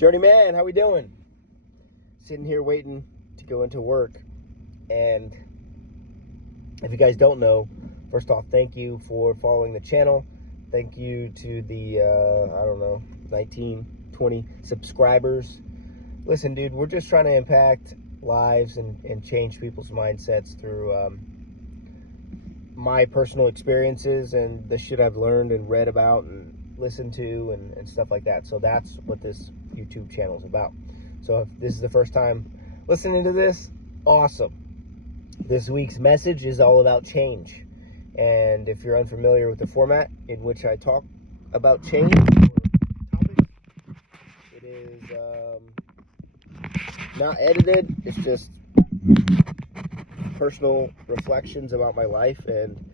Jody man, how we doing? Sitting here waiting to go into work. And if you guys don't know, first off, thank you for following the channel. Thank you to the, 19, 20 subscribers. Listen, dude, we're just trying to impact lives and change people's mindsets through my personal experiences and the shit I've learned and read about and listened to and stuff like that. So that's what this YouTube channel is about. So if this is the first time listening to this, awesome. This week's message is all about change. And if you're unfamiliar with the format in which I talk about change or topics, it is not edited. It's just personal reflections about my life, and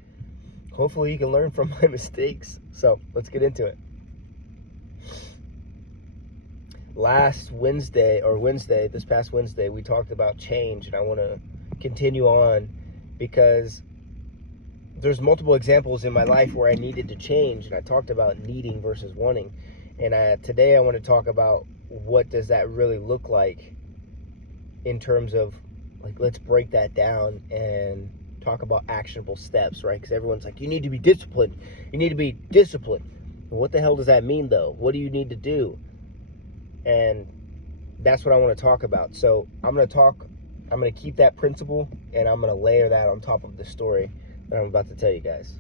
hopefully you can learn from my mistakes. So let's get into it. This past Wednesday, we talked about change, and I want to continue on because there's multiple examples in my life where I needed to change, and I talked about needing versus wanting. And today I want to talk about what does that really look like in terms of, like, let's break that down and talk about actionable steps, right? Because everyone's like, you need to be disciplined. You need to be disciplined. What the hell does that mean, though? What do you need to do? And that's what I want to talk about. So I'm going to keep that principle, and I'm going to layer that on top of the story that I'm about to tell you guys.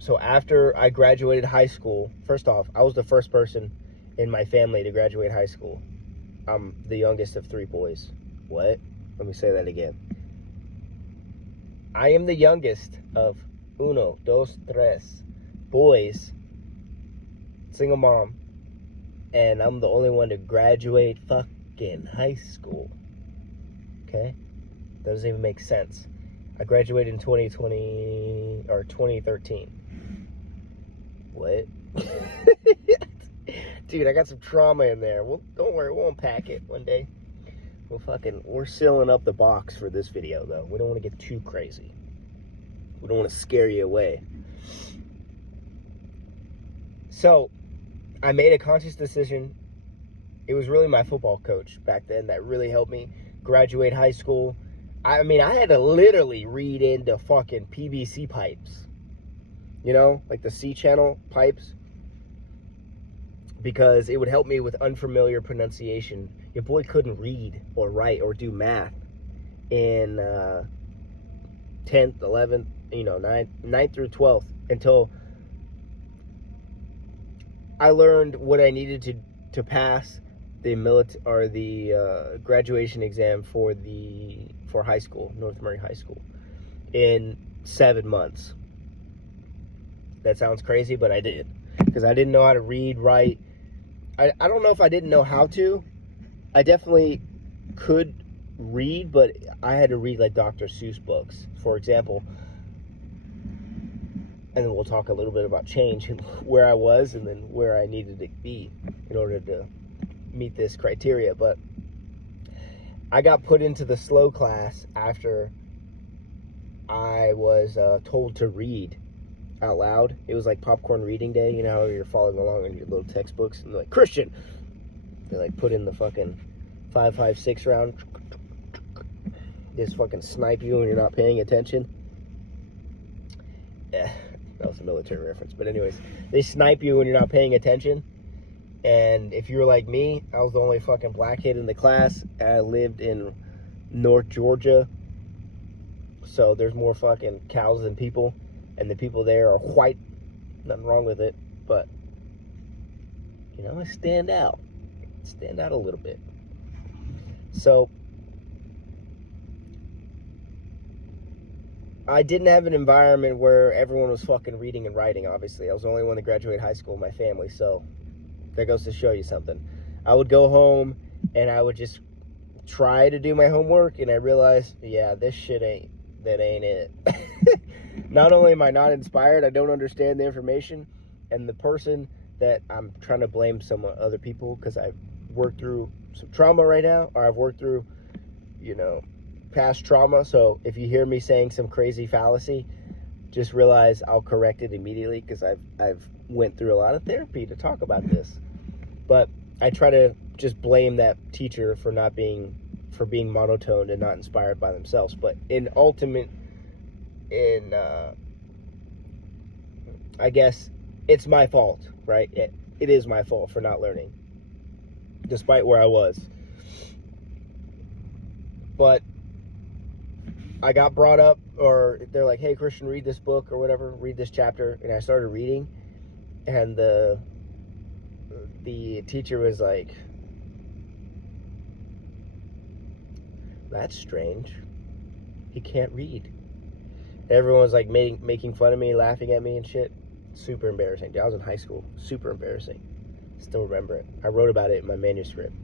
So after I graduated high school, first off, I was the first person in my family to graduate high school. I'm the youngest of 3 boys. What? Let me say that again. I am the youngest of 1, 2, 3 boys, single mom, and I'm the only one to graduate fucking high school. Okay? That doesn't even make sense. I graduated in 2013. What? Dude, I got some trauma in there. Well, don't worry, we'll unpack it one day. We're sealing up the box for this video, though. We don't want to get too crazy. We don't want to scare you away. So, I made a conscious decision. It was really my football coach back then that really helped me graduate high school. I mean, I had to literally read into fucking PVC pipes. You know, like the C-channel pipes. Because it would help me with unfamiliar pronunciation. Your boy couldn't read or write or do math in 10th, 11th, 9th through 12th until I learned what I needed to pass the graduation exam for high school, North Murray High School, in 7 months. That sounds crazy, but I did, because I didn't know how to read, write. I don't know if I didn't know how to. I definitely could read, but I had to read like Dr. Seuss books, for example. And then we'll talk a little bit about change and where I was and then where I needed to be in order to meet this criteria. But I got put into the slow class after I was told to read out loud. It was like popcorn reading day, you know how you're following along in your little textbooks and they're like, Christian, they like put in the fucking 5.56 round, just fucking snipe you when you're not paying attention. That was a military reference, but anyways, they snipe you when you're not paying attention. And if you were like me, I was the only fucking black kid in the class. I lived in North Georgia, so there's more fucking cows than people. And the people there are white. Nothing wrong with it. But, I stand out. Stand out a little bit. So, I didn't have an environment where everyone was fucking reading and writing, obviously. I was the only one to graduate high school in my family. So, that goes to show you something. I would go home and I would just try to do my homework. And I realized, yeah, this shit ain't it. Not only am I not inspired, I don't understand the information, and the person that I'm trying to blame some other people because I've worked through some trauma right now, or I've worked through, past trauma. So if you hear me saying some crazy fallacy, just realize I'll correct it immediately because I've went through a lot of therapy to talk about this. But I try to just blame that teacher for being monotone and not inspired by themselves. But I guess it's my fault, right? It is my fault for not learning, despite where I was. But I got brought up, or they're like, hey, Christian, read this book or whatever, read this chapter. And I started reading, and the teacher was like, that's strange. He can't read. Everyone was like making fun of me, laughing at me and shit. Super embarrassing. I was in high school. Super embarrassing. Still remember it. I wrote about it in my manuscript.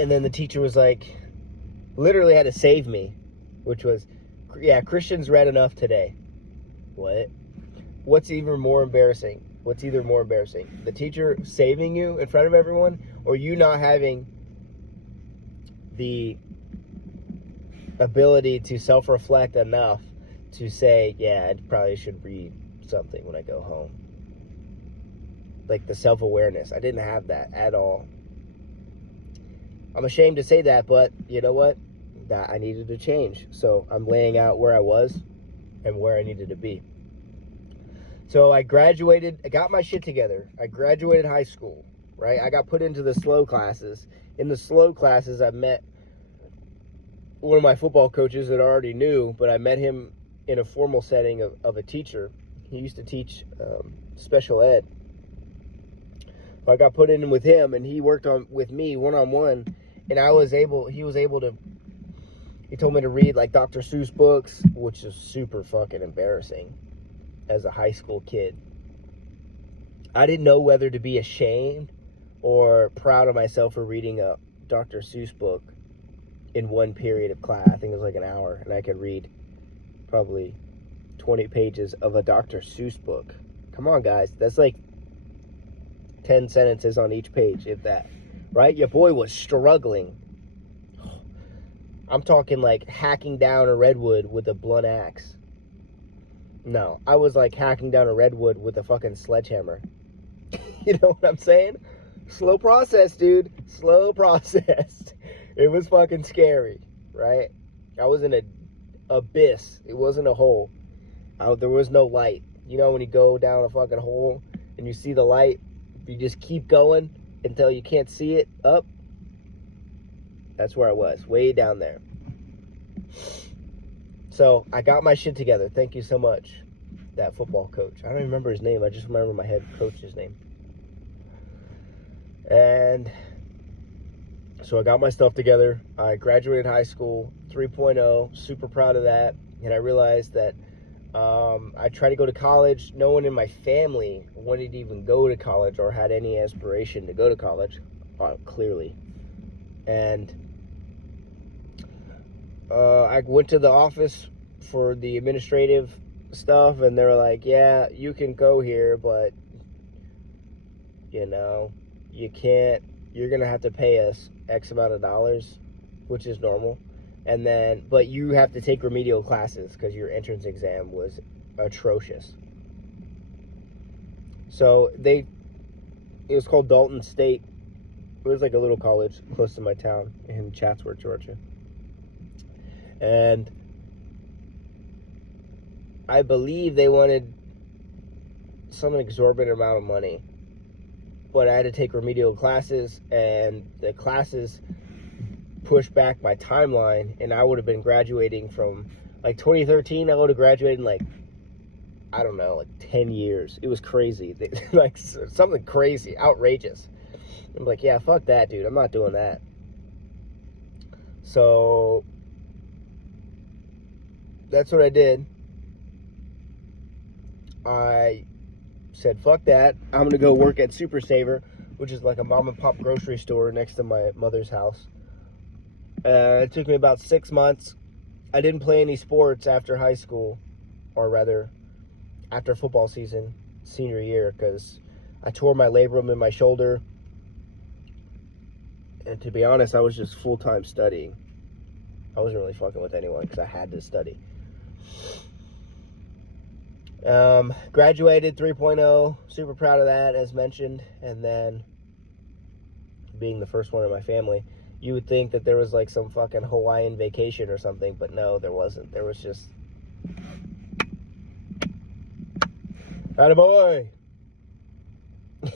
And then the teacher was like, literally had to save me, which was, yeah, Christians read enough today. What? What's even more embarrassing? What's either more embarrassing? The teacher saving you in front of everyone, or you not having the ability to self-reflect enough to say, yeah, I probably should read something when I go home. Like the self-awareness. I didn't have that at all. I'm ashamed to say that, but you know what? That I needed to change. So I'm laying out where I was and where I needed to be. So I graduated, I got my shit together. I graduated high school, right? I got put into the slow classes. In the slow classes, I met one of my football coaches that I already knew, but I met him in a formal setting of a teacher. He used to teach special ed. So I got put in with him, and he worked with me one-on-one, and he was able to, he told me to read like Dr. Seuss books, which is super fucking embarrassing as a high school kid. I didn't know whether to be ashamed or proud of myself for reading a Dr. Seuss book in one period of class. I think it was like an hour, and I could read probably 20 pages of a Dr. Seuss book. Come on, guys. That's like 10 sentences on each page, if that. Right? Your boy was struggling. I'm talking like hacking down a redwood with a blunt axe. No, I was like hacking down a redwood with a fucking sledgehammer. You know what I'm saying? Slow process, dude. Slow process. It was fucking scary, right? I was in an abyss. It wasn't a hole. There was no light. You know when you go down a fucking hole and you see the light, you just keep going until you can't see it up? That's where I was, way down there. So I got my shit together. Thank you so much, that football coach. I don't even remember his name. I just remember my head coach's name. And so I got my stuff together. I graduated high school, 3.0, super proud of that. And I realized that I tried to go to college. No one in my family wanted to even go to college or had any aspiration to go to college, clearly. And I went to the office for the administrative stuff, and they were like, yeah, you can go here, but, you know, you can't, you're going to have to pay us X amount of dollars, which is normal. And then, but you have to take remedial classes because your entrance exam was atrocious. So it was called Dalton State. It was like a little college close to my town in Chatsworth, Georgia. And I believe they wanted some exorbitant amount of money. But I had to take remedial classes, and the classes pushed back my timeline, and I would have been graduating from, like, 2013, I would have graduated in, like, I don't know, like 10 years. It was crazy. Like, something crazy, outrageous. I'm like, yeah, fuck that, dude. I'm not doing that. So that's what I did. I said, fuck that. I'm going to go work at Super Saver, which is like a mom and pop grocery store next to my mother's house. It took me about 6 months. I didn't play any sports after high school, or rather, after football season, senior year, because I tore my labrum in my shoulder. And to be honest, I was just full-time studying. I wasn't really fucking with anyone because I had to study. Graduated 3.0, super proud of that, as mentioned. And then being the first one in my family, you would think that there was like some fucking Hawaiian vacation or something, but no, there wasn't. There was just, attaboy!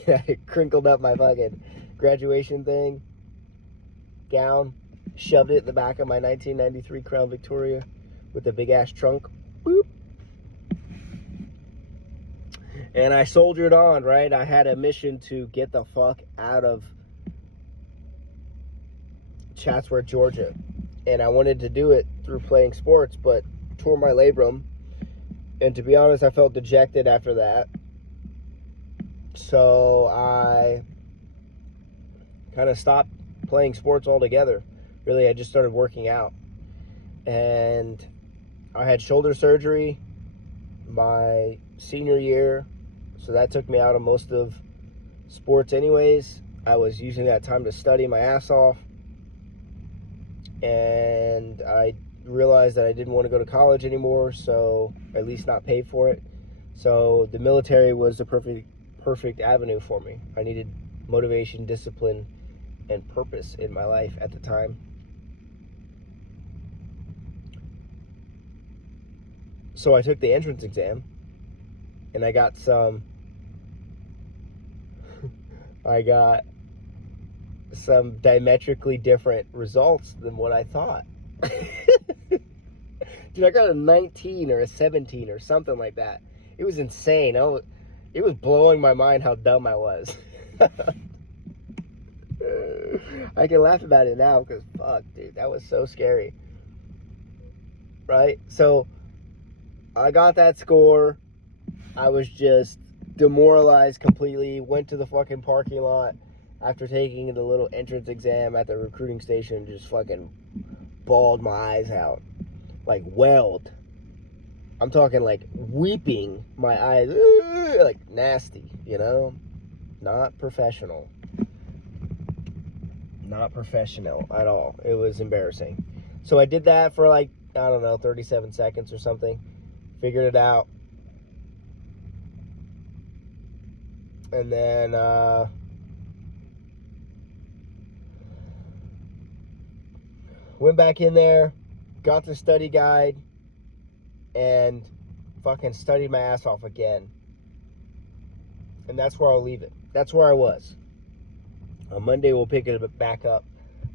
I crinkled up my fucking graduation thing, gown, shoved it in the back of my 1993 Crown Victoria with the big ass trunk. Boop. And I soldiered on, right? I had a mission to get the fuck out of Chatsworth, Georgia. And I wanted to do it through playing sports, but tore my labrum. And to be honest, I felt dejected after that. So I kind of stopped playing sports altogether. Really, I just started working out. And I had shoulder surgery my senior year. So that took me out of most of sports anyways. I was using that time to study my ass off. And I realized that I didn't want to go to college anymore, so at least not pay for it. So the military was the perfect avenue for me. I needed motivation, discipline, and purpose in my life at the time. So I took the entrance exam, and I got some diametrically different results than what I thought. Dude, I got a 19 or a 17 or something like that. It was insane. It was blowing my mind how dumb I was. I can laugh about it now because, fuck, dude, that was so scary. Right? So, I got that score. I was just demoralized completely. Went to the fucking parking lot after taking the little entrance exam at the recruiting station and just fucking bawled my eyes out. Like, welled. I'm talking like weeping my eyes. Like, nasty, you know? Not professional. Not professional at all. It was embarrassing. So I did that for like, I don't know, 37 seconds or something. Figured it out. And then, went back in there, got the study guide, and fucking studied my ass off again. And that's where I'll leave it. That's where I was. On Monday, we'll pick it back up.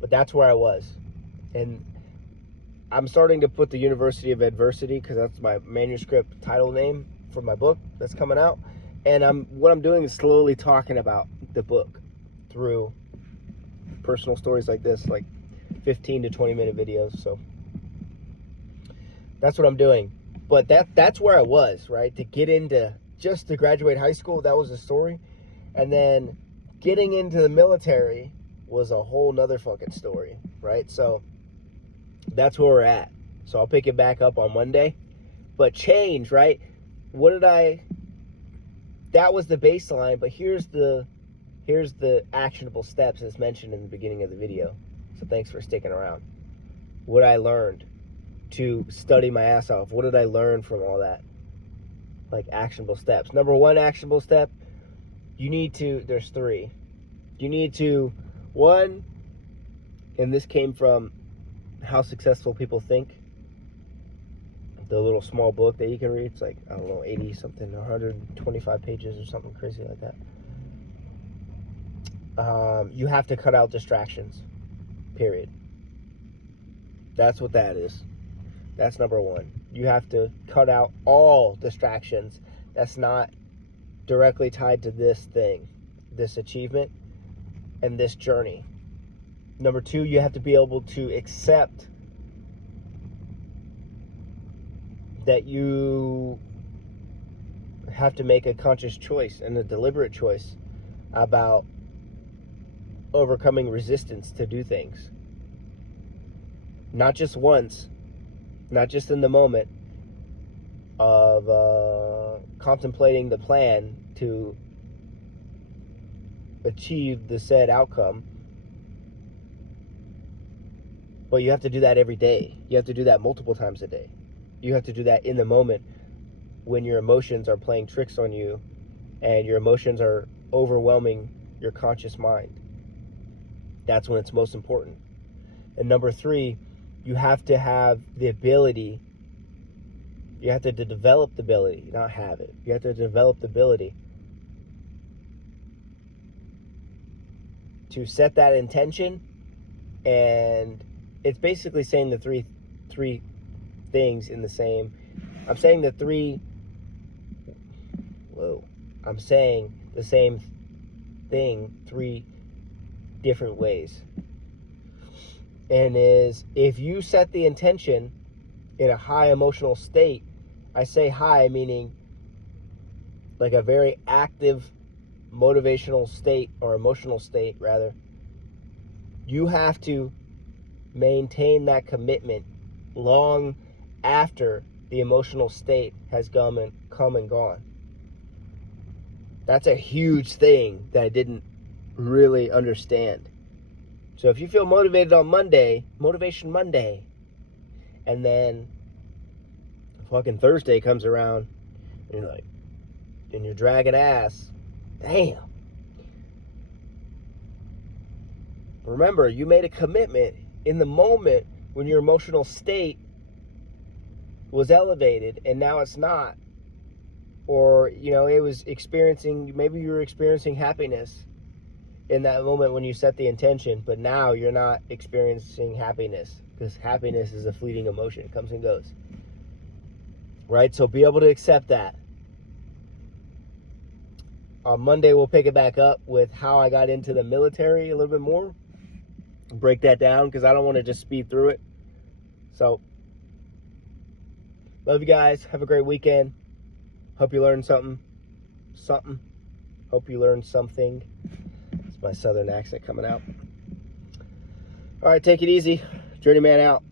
But that's where I was. And I'm starting to put the University of Adversity, because that's my manuscript title name for my book that's coming out. And what I'm doing is slowly talking about the book through personal stories like this, like 15 to 20 minute videos. So that's what I'm doing. But that's where I was, right? To get into, just to graduate high school, that was the story. And then getting into the military was a whole nother fucking story, right? So that's where we're at. So I'll pick it back up on Monday. But change, right? That was the baseline, but here's the actionable steps as mentioned in the beginning of the video. So thanks for sticking around. What I learned to study my ass off. What did I learn from all that? Like, actionable steps. Number one actionable step, there's three. You need to, one, and this came from How Successful People Think, the little small book that you can read. It's like, I don't know, 80 something, 125 pages or something crazy like that. You have to cut out distractions, period. That's what that is. That's number one. You have to cut out all distractions that's not directly tied to this thing, this achievement, and this journey. Number two, you have to be able to accept that you have to make a conscious choice and a deliberate choice about overcoming resistance to do things. Not just once, not just in the moment of contemplating the plan to achieve the said outcome, But you have to do that every day. You have to do that multiple times a day. You have to do that in the moment when your emotions are playing tricks on you and your emotions are overwhelming your conscious mind. That's when it's most important. And number 3, you have to have the ability, you have to develop the ability, not have it. You have to develop the ability to set that intention. And it's basically saying the three things in the same. I'm saying the same thing 3 different ways. And is, if you set the intention in a high emotional state, I say high meaning like a very active motivational state, or emotional state rather, you have to maintain that commitment long after the emotional state has come and gone. That's a huge thing that I didn't really understand. So if you feel motivated on Monday, Motivation Monday, and then fucking Thursday comes around, and you're like, and you're dragging ass, damn. Remember, you made a commitment in the moment when your emotional state was elevated, and now it's not. Or, it was maybe you were experiencing happiness in that moment when you set the intention, but now you're not experiencing happiness, because happiness is a fleeting emotion. It comes and goes. Right? So be able to accept that. On Monday, we'll pick it back up with how I got into the military a little bit more. Break that down, because I don't want to just speed through it. So, love you guys. Have a great weekend. Hope you learned something. Hope you learned something. It's my southern accent coming out. All right, take it easy. Journeyman out.